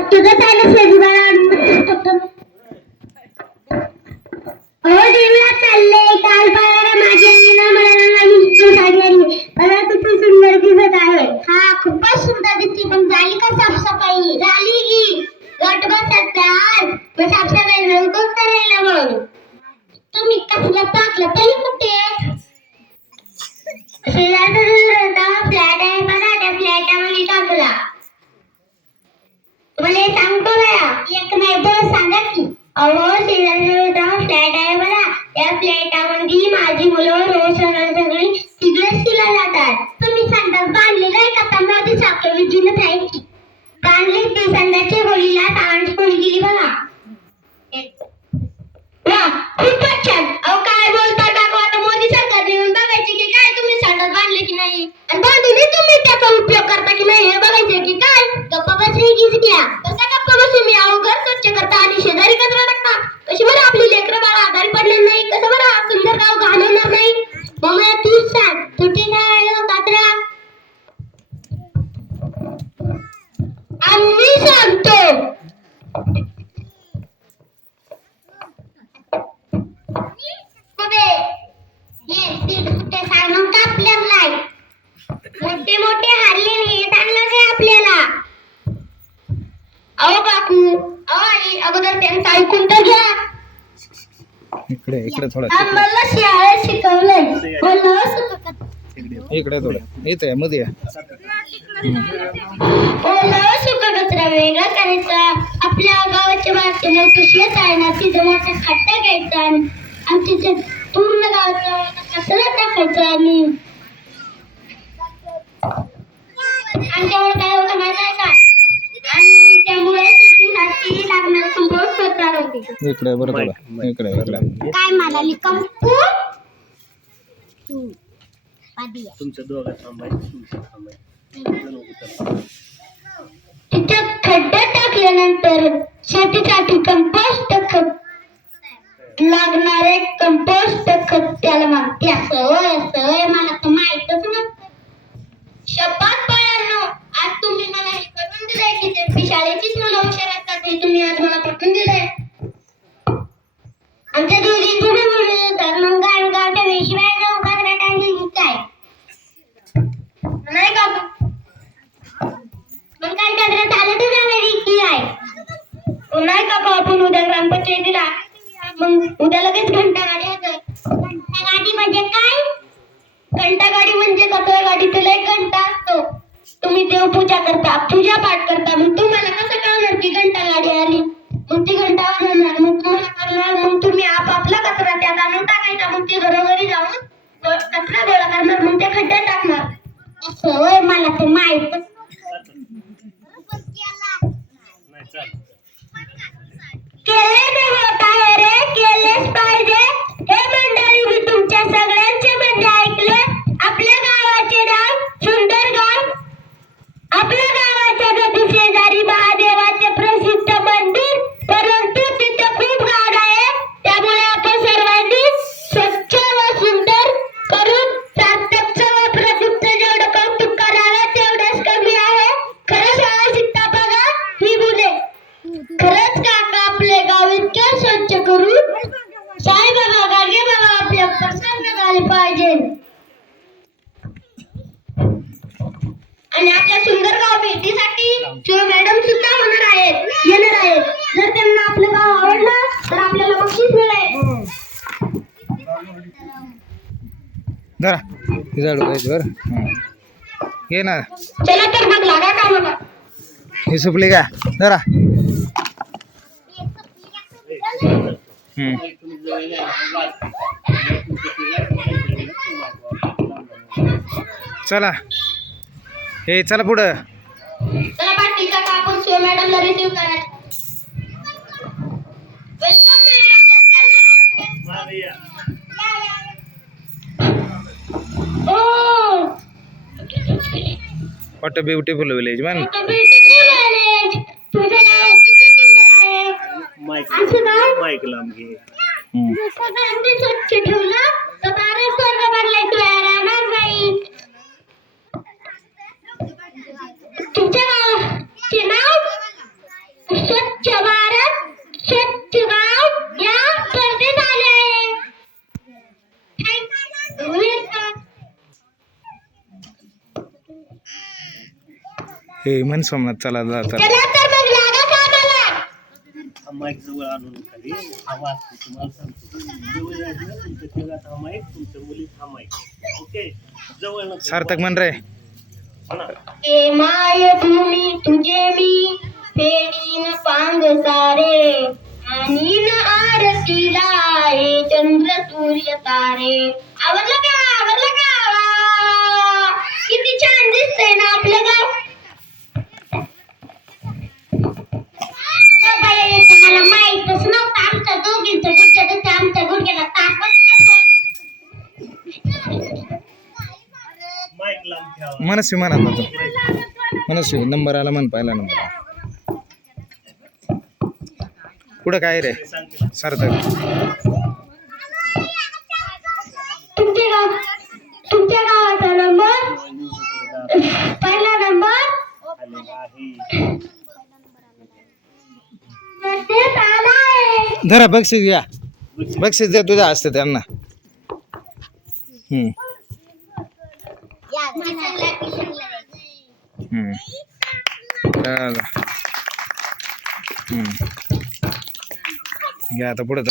तुझं चालू शेती देवळात चाललंय काल पाळायला माझी आईला मला नवीन साडी आणली मला किती सुंदर दिसत आहे हा खूपच सुंदर दिसते पण झाली का साफसफाई झाली की गट बसत आज मग साफसफाई लवकर करायला मग तुम्ही कसला टाकलं तरी कुठे फ्लॅट आहे बघा त्या फ्लॅटामध्ये टाकला मला सांगतो ना एक नाही दोन सांगा की अहो शेजारचा फ्लॅट आहे बघा त्या फ्लॅटामध्ये माझी मुलं रोज सगळी तिकडेच तिला जातात तुम्ही संडास बांधलेलं आहे का त्यामध्ये साखर विजीनच आहे की बांधली ती संडासच्या गोळीला सावंत गोळी गेली बघा वा खूपच छान अहो काय बोलता टाकू आता मोदी सरकारने येऊन बघायचे की काय तुम्ही संडास बांधले की नाही आणि बांधून तुम्ही त्याचा उपयोग करता की नाही हे बघायचे की काय गप्पा बसली कीच घ्या कसा गप्पा बसून मी अहो घर स्वच्छ करता आणि शेजारी कचरा टाकता कशी बरं आपली लेकरं बाळा आजारी पडणार नाही कसं बरं सुंदर गाव घालवणार नाही मग मला तूच सांग तुझे काय कचरा आम्ही सांगतो मोठे मोठे हरले हे सांगलं काय आपल्याला अहो काकू अहो आई अगोदर त्यांचं ऐकून तर घ्या इकडे इकडे थोडं आम्हाला शाळेत शिकवलंय इकडे थोडं इथे मध्ये ओला सुका कचरा वेगळा करायचा आपल्या गावाच्या बाहेरचं मोठं शेत आहे ना तिथं मोठा खड्डा घ्यायचा आणि तिथे पूर्ण गावाचा कचरा टाकायचा आणि त्यामुळे काय होतं माहिती आहे का आणि त्यामुळे शेतीसाठी लागणारे कंपोस्ट तयार होते इकडे बरं थोडं इकडे इकडे काय म्हणाली कंपोस्ट तुमच्या दोघं तिथे खड्डा टाकल्यानंतर शेतीसाठी कंपोस्ट खत लागणारे कंपोस्ट खत त्याला मागते असं मला तर माहितच नसतं शपथ पाळांनो आज तुम्ही मला हे करून दिलंय की ते शाळेचीच मुलं हुशार असतात हे तुम्ही आज मला पटवून दिलंय आमच्या दोघींची मुलं तर मग गावच्या वेशिवाय जाऊ कचरा टाकली काय नाही का मग काय कचरा चालतच जाणारी की आहे नाही का आपण उद्या ग्रामपंचायतीला मग उद्या लगेच घंटा गाडी येतं घंटा गाडी म्हणजे काय घंटा गाडी म्हणजे कचरा गाडी तुला एक घंटा असतो तुम्ही देवपूजा करता पूजा पाठ करता मग तुम्हाला कसं कळणार की घंटा गाडी आली मग ती घंटा वाजवणार मग तुम्हाला करणार मग तुम्ही आपापला कचरा त्यात आणून टाकायचा मग ते घरोघरी जाऊन कचरा गोळा करणार मग त्या खड्ड्यात टाकणार असं होय मला ते माहितच केले होत आहे रे केलेच पाहिजे हे मंडळी मी तुमच्या सगळ्यांचे म्हणजे ऐकले आपल्या गावाचे नाव सुंदर गाव आपल्या गावाच्या नदी शेजारी महादेवाचे प्रसिद्ध मंदिर परंतु तिथे खूप घाण आहे त्यामुळे आपण सर्वांनी स्वच्छ व सुंदर करून सार्थकच व प्रदीप्त जेवढं कौतुक करावं तेवढंच कमी आहे खरं शाळा शिकता बघा ही मुले खरंच काका आपले गाव इतके स्वच्छ करून साईबाबा गाडगे बाबा आपल्या प्रसन्न झाले पाहिजे आणि आपल्या सुंदर गाव भेटीसाठी शिव मॅडम सुद्धा येणार आहेत जर त्यांना आपलं गाव आवडलं तर आपल्याला बक्षीस मिळेल जरा झाडू पाहिजे बरं घे ना चला तर मग लागा का बघा ही सुपली का जरा चला हे चला पुढं चला पाटील काका आपण शिव मॅडमला रिसीव्ह करायचं welcome what a beautiful village मन तुझं गाव किती सुंदर आहे असं काय माईक लांब घे सगळ्यांनी स्वच्छ ठेवलं तर तारा स्वर्ग बनलाय तू राहणार नाही तुमच्या गावाचे नाव हे म्हण सोमनाथ चला जाता चला तर मग लागा कामाला. हा माईक जवळ आणून खाली आवाज तुम्हाला सांगतो जवळ यायचं ना तुमच्या जगात हा माईक तुमच्या मुलीत हा माईक ओके जवळ नको सार्थक म्हण रे म्हणा. ए माय भूमी तुझे मी फेडीन पांग सारे आणि न आरतीला हे चंद्र सूर्य तारे. आवडलं का आवडलं का वा! किती छान दिसतंय ना आपलं गाव. बाई, हे मला माहीतच नव्हतं. आमच्या दोघींचं गुडघ्यात आमच्या गुडघ्याला तापच नको. माईक लांब ठेवा. मनस्वी म्हणा आता तू मनस्वी नंबर आला म्हण पहिला नंबर पुढं काय रे सांगते सार्थक तुमच्या गावाचा नंबर पहिला नंबर आलेला आहे. तेच आलाय. धरा बक्षीस घ्या बक्षीस द्या तुझ्या असते त्यांना चला घ्या आता पुढं